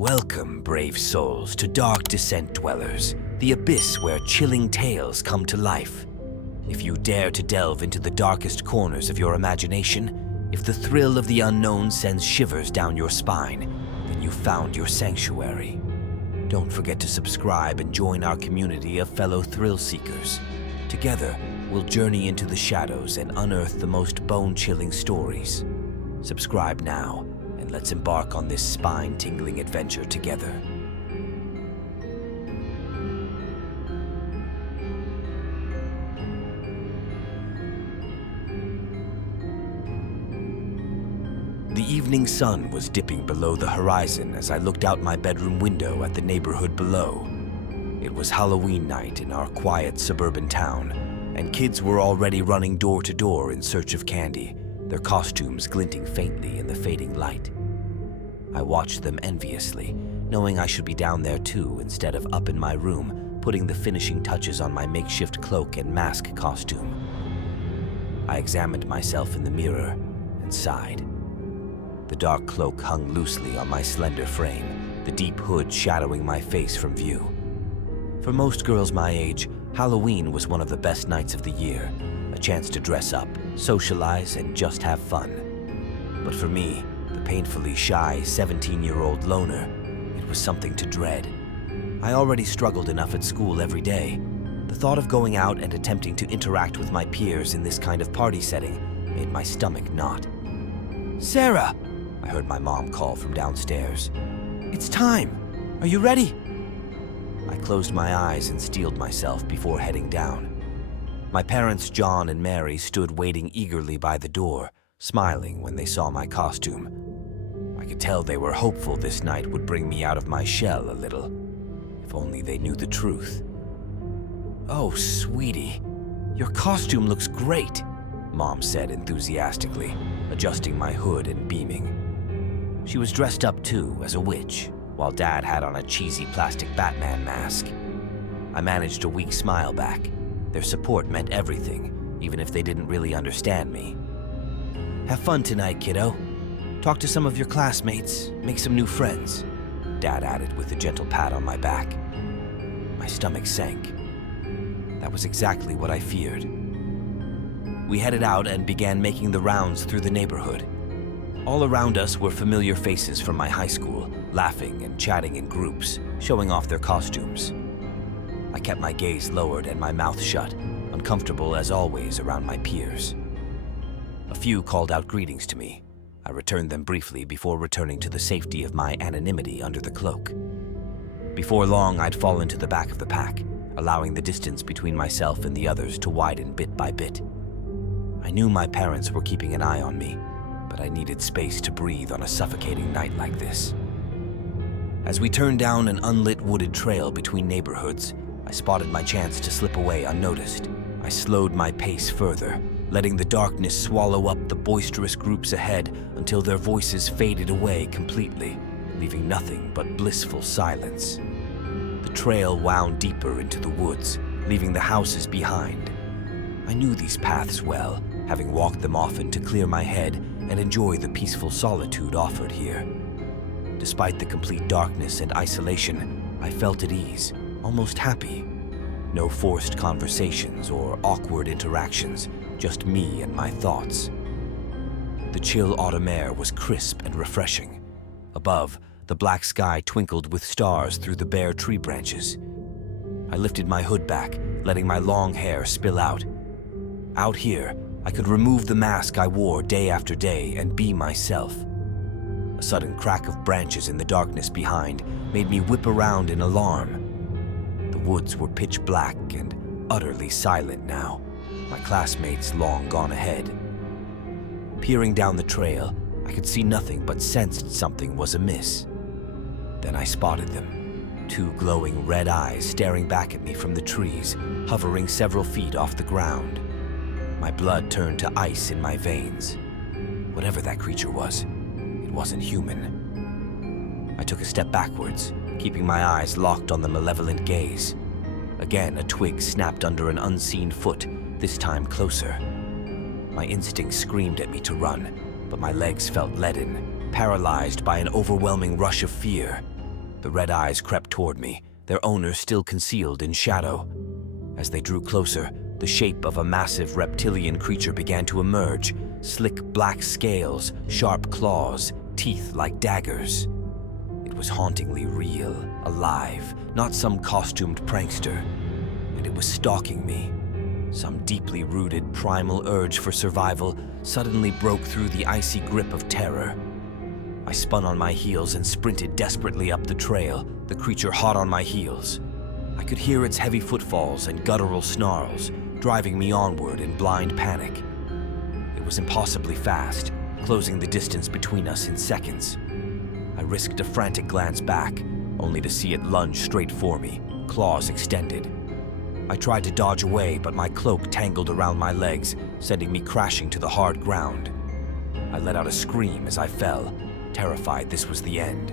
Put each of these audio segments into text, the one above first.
Welcome, brave souls, to Dark Descent Dwellers, the abyss where chilling tales come to life. If you dare to delve into the darkest corners of your imagination, if the thrill of the unknown sends shivers down your spine, then you've found your sanctuary. Don't forget to subscribe and join our community of fellow thrill seekers. Together, we'll journey into the shadows and unearth the most bone-chilling stories. Subscribe now, and let's embark on this spine-tingling adventure together. The evening sun was dipping below the horizon as I looked out my bedroom window at the neighborhood below. It was Halloween night in our quiet suburban town, and kids were already running door to door in search of candy, their costumes glinting faintly in the fading light. I watched them enviously, knowing I should be down there too instead of up in my room, putting the finishing touches on my makeshift cloak and mask costume. I examined myself in the mirror and sighed. The dark cloak hung loosely on my slender frame, the deep hood shadowing my face from view. For most girls my age, Halloween was one of the best nights of the year, a chance to dress up, socialize, and just have fun. But for me, the painfully shy 17-year-old loner, it was something to dread. I already struggled enough at school every day. The thought of going out and attempting to interact with my peers in this kind of party setting made my stomach knot. "Sarah!" I heard my mom call from downstairs. "It's time! Are you ready?" I closed my eyes and steeled myself before heading down. My parents, John and Mary, stood waiting eagerly by the door, smiling when they saw my costume. I could tell they were hopeful this night would bring me out of my shell a little. If only they knew the truth. "Oh, sweetie, your costume looks great," Mom said enthusiastically, adjusting my hood and beaming. She was dressed up too, as a witch, while Dad had on a cheesy plastic Batman mask. I managed a weak smile back. Their support meant everything, even if they didn't really understand me. "Have fun tonight, kiddo. Talk to some of your classmates, make some new friends," Dad added with a gentle pat on my back. My stomach sank. That was exactly what I feared. We headed out and began making the rounds through the neighborhood. All around us were familiar faces from my high school, laughing and chatting in groups, showing off their costumes. I kept my gaze lowered and my mouth shut, uncomfortable as always around my peers. A few called out greetings to me. I returned them briefly before returning to the safety of my anonymity under the cloak. Before long, I'd fall into the back of the pack, allowing the distance between myself and the others to widen bit by bit. I knew my parents were keeping an eye on me, but I needed space to breathe on a suffocating night like this. As we turned down an unlit wooded trail between neighborhoods, I spotted my chance to slip away unnoticed. I slowed my pace further, letting the darkness swallow up the boisterous groups ahead until their voices faded away completely, leaving nothing but blissful silence. The trail wound deeper into the woods, leaving the houses behind. I knew these paths well, having walked them often to clear my head and enjoy the peaceful solitude offered here. Despite the complete darkness and isolation, I felt at ease, almost happy. No forced conversations or awkward interactions, just me and my thoughts. The chill autumn air was crisp and refreshing. Above, the black sky twinkled with stars through the bare tree branches. I lifted my hood back, letting my long hair spill out. Out here, I could remove the mask I wore day after day and be myself. A sudden crack of branches in the darkness behind made me whip around in alarm. The woods were pitch black and utterly silent now, my classmates long gone ahead. Peering down the trail, I could see nothing but sensed something was amiss. Then I spotted them, two glowing red eyes staring back at me from the trees, hovering several feet off the ground. My blood turned to ice in my veins. Whatever that creature was, it wasn't human. I took a step backwards, keeping my eyes locked on the malevolent gaze. Again, a twig snapped under an unseen foot, this time closer. My instincts screamed at me to run, but my legs felt leaden, paralyzed by an overwhelming rush of fear. The red eyes crept toward me, their owner still concealed in shadow. As they drew closer, the shape of a massive reptilian creature began to emerge, slick black scales, sharp claws, teeth like daggers. It was hauntingly real, alive, not some costumed prankster, and it was stalking me. Some deeply rooted primal urge for survival suddenly broke through the icy grip of terror. I spun on my heels and sprinted desperately up the trail, the creature hot on my heels. I could hear its heavy footfalls and guttural snarls, driving me onward in blind panic. It was impossibly fast, closing the distance between us in seconds. I risked a frantic glance back, only to see it lunge straight for me, claws extended. I tried to dodge away, but my cloak tangled around my legs, sending me crashing to the hard ground. I let out a scream as I fell, terrified this was the end.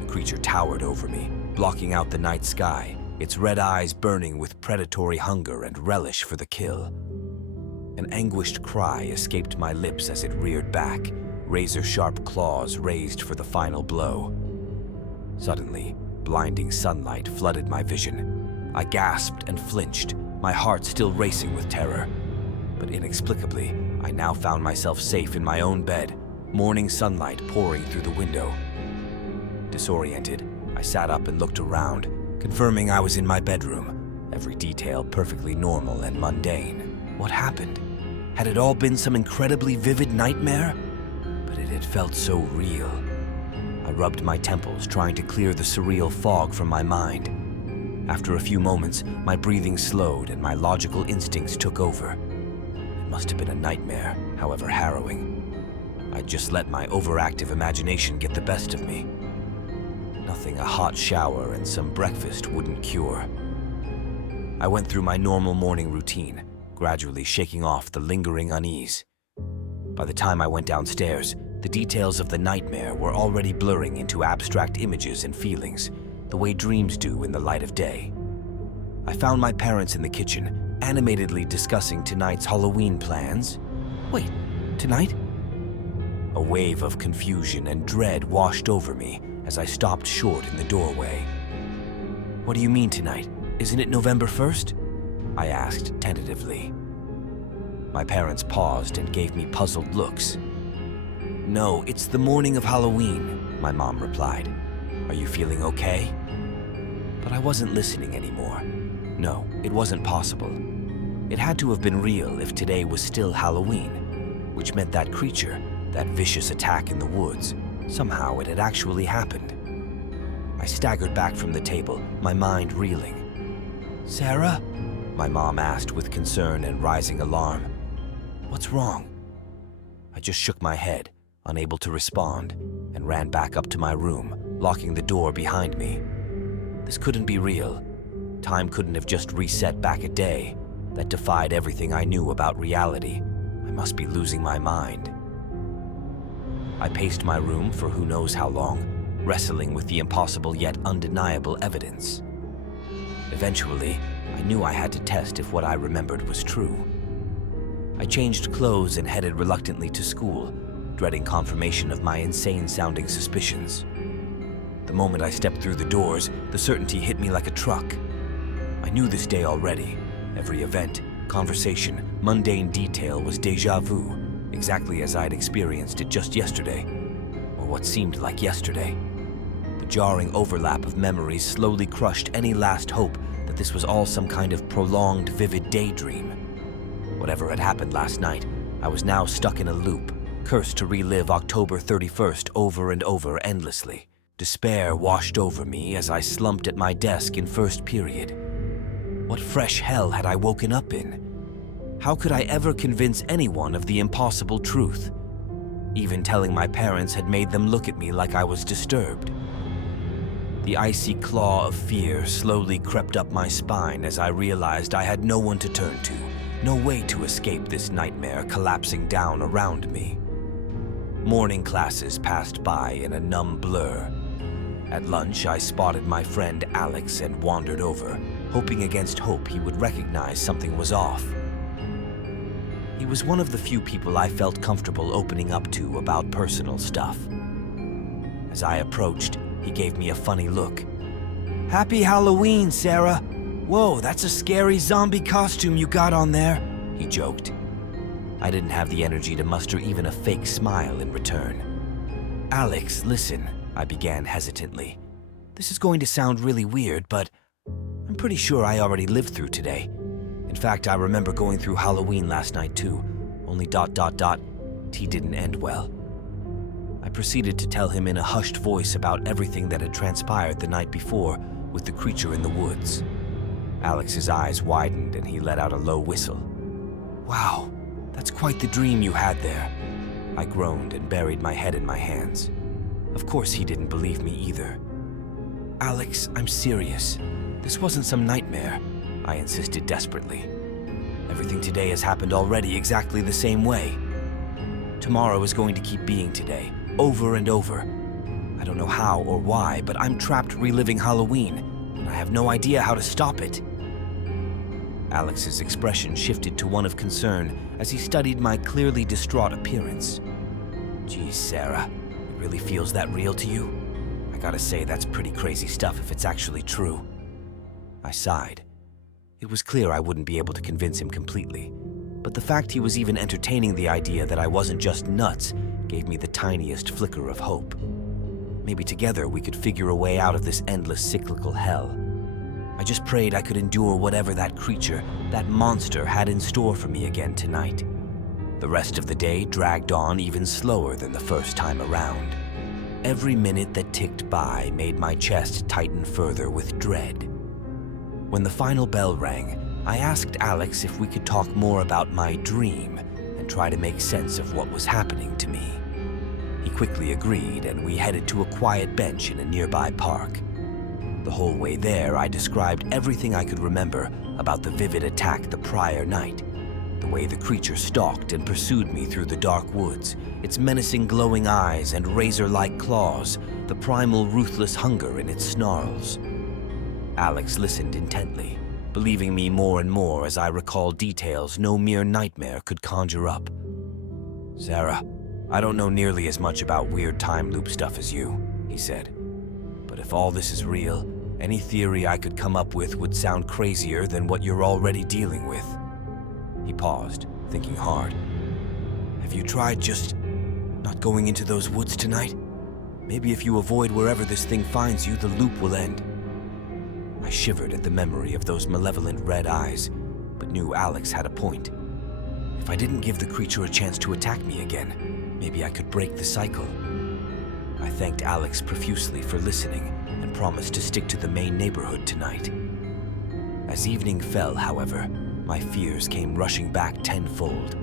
The creature towered over me, blocking out the night sky, its red eyes burning with predatory hunger and relish for the kill. An anguished cry escaped my lips as it reared back, razor-sharp claws raised for the final blow. Suddenly, blinding sunlight flooded my vision. I gasped and flinched, my heart still racing with terror. But inexplicably, I now found myself safe in my own bed, morning sunlight pouring through the window. Disoriented, I sat up and looked around, confirming I was in my bedroom, every detail perfectly normal and mundane. What happened? Had it all been some incredibly vivid nightmare? But it had felt so real. I rubbed my temples, trying to clear the surreal fog from my mind. After a few moments, my breathing slowed and my logical instincts took over. It must have been a nightmare, however harrowing. I'd just let my overactive imagination get the best of me. Nothing a hot shower and some breakfast wouldn't cure. I went through my normal morning routine, gradually shaking off the lingering unease. By the time I went downstairs, the details of the nightmare were already blurring into abstract images and feelings, the way dreams do in the light of day. I found my parents in the kitchen, animatedly discussing tonight's Halloween plans. Wait, tonight? A wave of confusion and dread washed over me as I stopped short in the doorway. What do you mean tonight? Isn't it November 1st? I asked tentatively. My parents paused and gave me puzzled looks. No, it's the morning of Halloween, my mom replied. Are you feeling okay? But I wasn't listening anymore. No, it wasn't possible. It had to have been real if today was still Halloween, which meant that creature, that vicious attack in the woods, somehow it had actually happened. I staggered back from the table, my mind reeling. Sarah? My mom asked with concern and rising alarm. What's wrong? I just shook my head, unable to respond, and ran back up to my room, locking the door behind me. This couldn't be real. Time couldn't have just reset back a day. That defied everything I knew about reality. I must be losing my mind. I paced my room for who knows how long, wrestling with the impossible yet undeniable evidence. Eventually, I knew I had to test if what I remembered was true. I changed clothes and headed reluctantly to school, dreading confirmation of my insane-sounding suspicions. The moment I stepped through the doors, the certainty hit me like a truck. I knew this day already. Every event, conversation, mundane detail was déjà vu, exactly as I'd experienced it just yesterday, or what seemed like yesterday. The jarring overlap of memories slowly crushed any last hope that this was all some kind of prolonged, vivid daydream. Whatever had happened last night, I was now stuck in a loop, cursed to relive October 31st over and over endlessly. Despair washed over me as I slumped at my desk in first period. What fresh hell had I woken up in? How could I ever convince anyone of the impossible truth? Even telling my parents had made them look at me like I was disturbed. The icy claw of fear slowly crept up my spine as I realized I had no one to turn to, no way to escape this nightmare collapsing down around me. Morning classes passed by in a numb blur. At lunch, I spotted my friend Alex and wandered over, hoping against hope he would recognize something was off. He was one of the few people I felt comfortable opening up to about personal stuff. As I approached, He gave me a funny look. "Happy Halloween, Sarah. Whoa, that's a scary zombie costume you got on there," he joked. I didn't have the energy to muster even a fake smile in return. "Alex, listen," I began hesitantly. "This is going to sound really weird, but I'm pretty sure I already lived through today. In fact, I remember going through Halloween last night too, only ... T didn't end well." I proceeded to tell him in a hushed voice about everything that had transpired the night before with the creature in the woods. Alex's eyes widened and he let out a low whistle. "Wow, that's quite the dream you had there." I groaned and buried my head in my hands. Of course he didn't believe me either. "Alex, I'm serious. This wasn't some nightmare," I insisted desperately. "Everything today has happened already exactly the same way. Tomorrow is going to keep being today, over and over. I don't know how or why, but I'm trapped reliving Halloween, and I have no idea how to stop it." Alex's expression shifted to one of concern as he studied my clearly distraught appearance. "Geez, Sarah, it really feels that real to you? I gotta say, that's pretty crazy stuff if it's actually true." I sighed. It was clear I wouldn't be able to convince him completely, but the fact he was even entertaining the idea that I wasn't just nuts gave me the tiniest flicker of hope. Maybe together we could figure a way out of this endless cyclical hell. I just prayed I could endure whatever that creature, that monster, had in store for me again tonight. The rest of the day dragged on even slower than the first time around. Every minute that ticked by made my chest tighten further with dread. When the final bell rang, I asked Alex if we could talk more about my dream and try to make sense of what was happening to me. He quickly agreed, and we headed to a quiet bench in a nearby park. The whole way there, I described everything I could remember about the vivid attack the prior night. The way the creature stalked and pursued me through the dark woods, its menacing glowing eyes and razor-like claws, the primal ruthless hunger in its snarls. Alex listened intently, believing me more and more as I recalled details no mere nightmare could conjure up. "Sarah, I don't know nearly as much about weird time loop stuff as you," he said. "But if all this is real, any theory I could come up with would sound crazier than what you're already dealing with." He paused, thinking hard. "Have you tried just not going into those woods tonight? Maybe if you avoid wherever this thing finds you, the loop will end." I shivered at the memory of those malevolent red eyes, but knew Alex had a point. If I didn't give the creature a chance to attack me again, maybe I could break the cycle. I thanked Alex profusely for listening and promised to stick to the main neighborhood tonight. As evening fell, however, my fears came rushing back tenfold.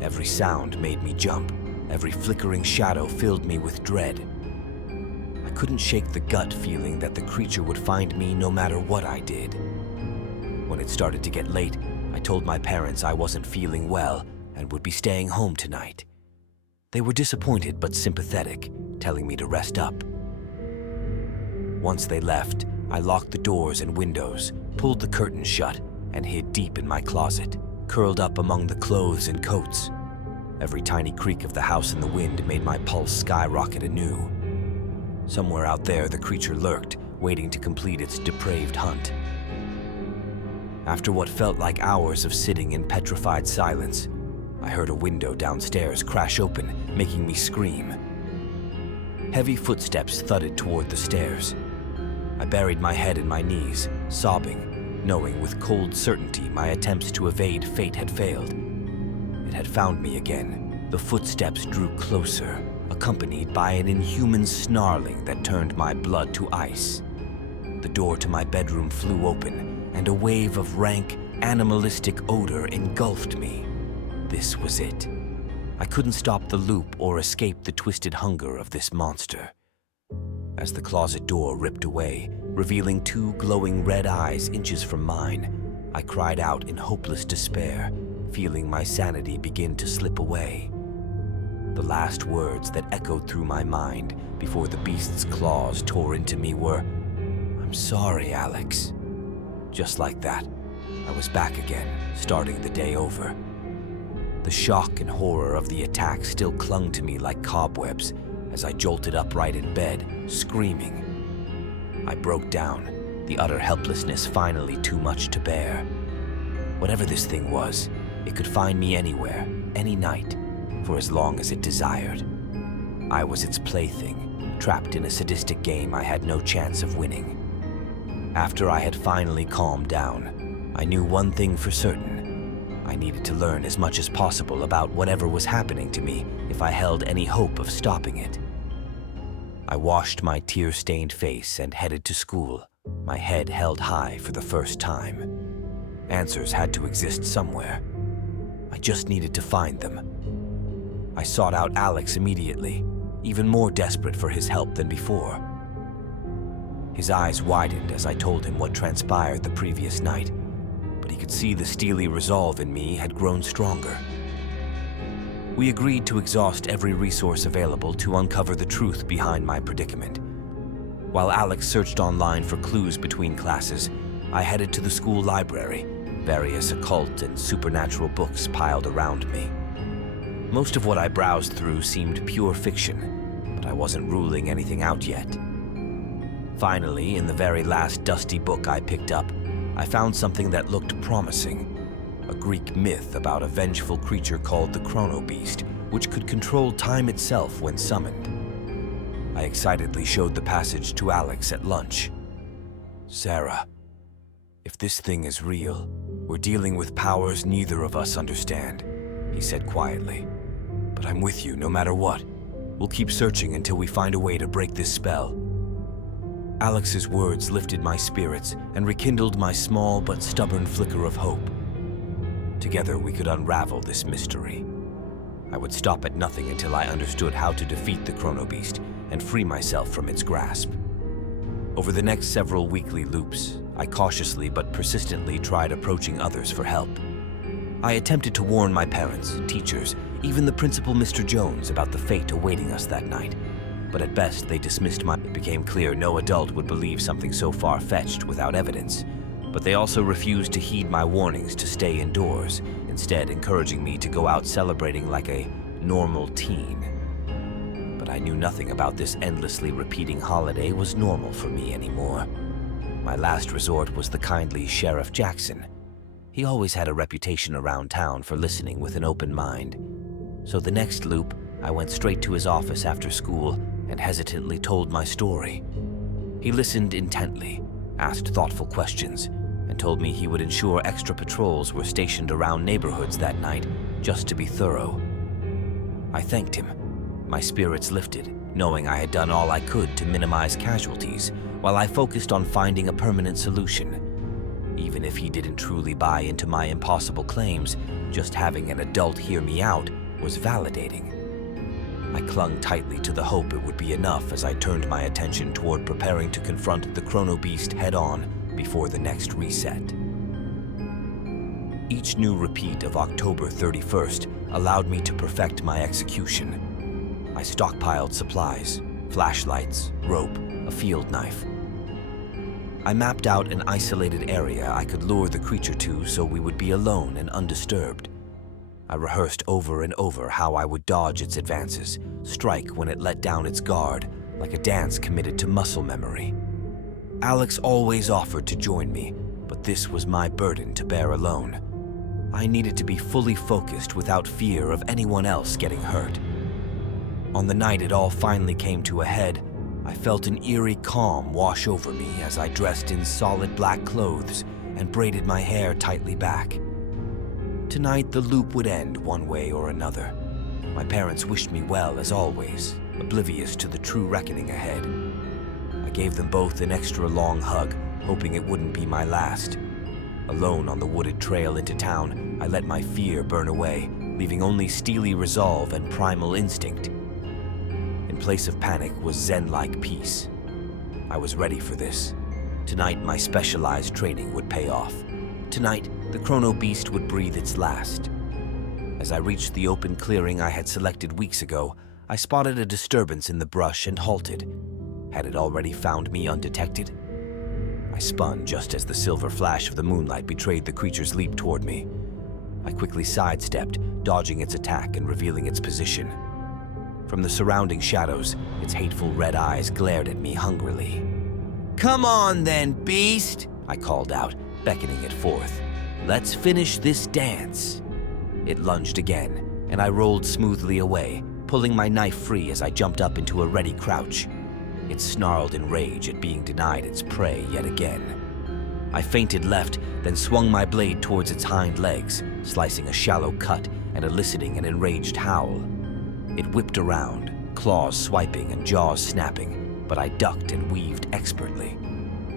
Every sound made me jump. Every flickering shadow filled me with dread. I couldn't shake the gut feeling that the creature would find me no matter what I did. When it started to get late, I told my parents I wasn't feeling well and would be staying home tonight. They were disappointed but sympathetic, telling me to rest up. Once they left, I locked the doors and windows, pulled the curtains shut, and hid deep in my closet, curled up among the clothes and coats. Every tiny creak of the house in the wind made my pulse skyrocket anew. Somewhere out there, the creature lurked, waiting to complete its depraved hunt. After what felt like hours of sitting in petrified silence, I heard a window downstairs crash open, making me scream. Heavy footsteps thudded toward the stairs. I buried my head in my knees, sobbing, knowing with cold certainty my attempts to evade fate had failed. It had found me again. The footsteps drew closer, accompanied by an inhuman snarling that turned my blood to ice. The door to my bedroom flew open, and a wave of rank, animalistic odor engulfed me. This was it. I couldn't stop the loop or escape the twisted hunger of this monster. As the closet door ripped away, revealing two glowing red eyes inches from mine, I cried out in hopeless despair, feeling my sanity begin to slip away. The last words that echoed through my mind before the beast's claws tore into me were, "I'm sorry, Alex." Just like that, I was back again, starting the day over. The shock and horror of the attack still clung to me like cobwebs, as I jolted upright in bed, screaming. I broke down, the utter helplessness finally too much to bear. Whatever this thing was, it could find me anywhere, any night, for as long as it desired. I was its plaything, trapped in a sadistic game I had no chance of winning. After I had finally calmed down, I knew one thing for certain. I needed to learn as much as possible about whatever was happening to me if I held any hope of stopping it. I washed my tear-stained face and headed to school, my head held high for the first time. Answers had to exist somewhere. I just needed to find them. I sought out Alex immediately, even more desperate for his help than before. His eyes widened as I told him what transpired the previous night, but he could see the steely resolve in me had grown stronger. We agreed to exhaust every resource available to uncover the truth behind my predicament. While Alex searched online for clues between classes, I headed to the school library, various occult and supernatural books piled around me. Most of what I browsed through seemed pure fiction, but I wasn't ruling anything out yet. Finally, in the very last dusty book I picked up, I found something that looked promising. A Greek myth about a vengeful creature called the Chronobeast, which could control time itself when summoned. I excitedly showed the passage to Alex at lunch. "Sarah, if this thing is real, we're dealing with powers neither of us understand," he said quietly. "But I'm with you no matter what. We'll keep searching until we find a way to break this spell." Alex's words lifted my spirits and rekindled my small but stubborn flicker of hope. Together we could unravel this mystery. I would stop at nothing until I understood how to defeat the Chronobeast and free myself from its grasp. Over the next several weekly loops, I cautiously but persistently tried approaching others for help. I attempted to warn my parents, teachers, even the principal, Mr. Jones, about the fate awaiting us that night, but at best they dismissed It became clear no adult would believe something so far-fetched without evidence, but they also refused to heed my warnings to stay indoors, instead encouraging me to go out celebrating like a normal teen. But I knew nothing about this endlessly repeating holiday was normal for me anymore. My last resort was the kindly Sheriff Jackson. He always had a reputation around town for listening with an open mind. So the next loop, I went straight to his office after school and hesitantly told my story. He listened intently, asked thoughtful questions, and told me he would ensure extra patrols were stationed around neighborhoods that night, just to be thorough. I thanked him. My spirits lifted, knowing I had done all I could to minimize casualties, while I focused on finding a permanent solution. Even if he didn't truly buy into my impossible claims, just having an adult hear me out was validating. I clung tightly to the hope it would be enough as I turned my attention toward preparing to confront the Chronobeast head-on before the next reset. Each new repeat of October 31st allowed me to perfect my execution. I stockpiled supplies, flashlights, rope, a field knife. I mapped out an isolated area I could lure the creature to so we would be alone and undisturbed. I rehearsed over and over how I would dodge its advances, strike when it let down its guard, like a dance committed to muscle memory. Alex always offered to join me, but this was my burden to bear alone. I needed to be fully focused without fear of anyone else getting hurt. On the night it all finally came to a head, I felt an eerie calm wash over me as I dressed in solid black clothes and braided my hair tightly back. Tonight the loop would end one way or another. My parents wished me well as always, oblivious to the true reckoning ahead. I gave them both an extra long hug, hoping it wouldn't be my last. Alone on the wooded trail into town, I let my fear burn away, leaving only steely resolve and primal instinct. In place of panic was zen-like peace. I was ready for this. Tonight my specialized training would pay off. Tonight, the Chronobeast would breathe its last. As I reached the open clearing I had selected weeks ago, I spotted a disturbance in the brush and halted. Had it already found me undetected? I spun just as the silver flash of the moonlight betrayed the creature's leap toward me. I quickly sidestepped, dodging its attack and revealing its position. From the surrounding shadows, its hateful red eyes glared at me hungrily. "Come on then, beast," I called out, beckoning it forth. "Let's finish this dance." It lunged again, and I rolled smoothly away, pulling my knife free as I jumped up into a ready crouch. It snarled in rage at being denied its prey yet again. I feinted left, then swung my blade towards its hind legs, slicing a shallow cut and eliciting an enraged howl. It whipped around, claws swiping and jaws snapping, but I ducked and weaved expertly.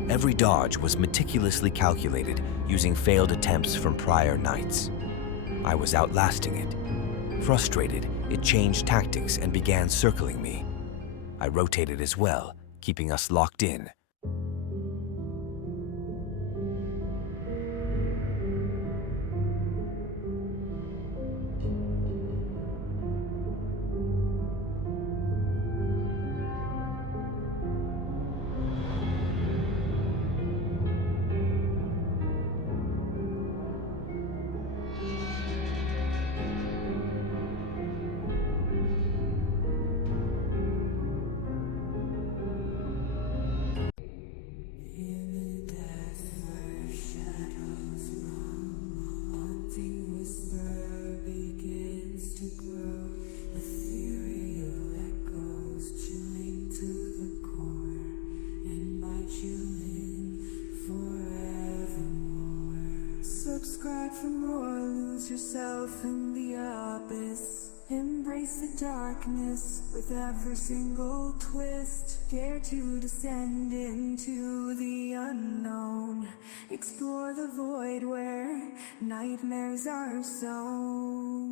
Every dodge was meticulously calculated, using failed attempts from prior nights. I was outlasting it. Frustrated, it changed tactics and began circling me. I rotated as well, keeping us locked in. Subscribe for more, lose yourself in the abyss. Embrace the darkness with every single twist. Dare to descend into the unknown. Explore the void where nightmares are sown.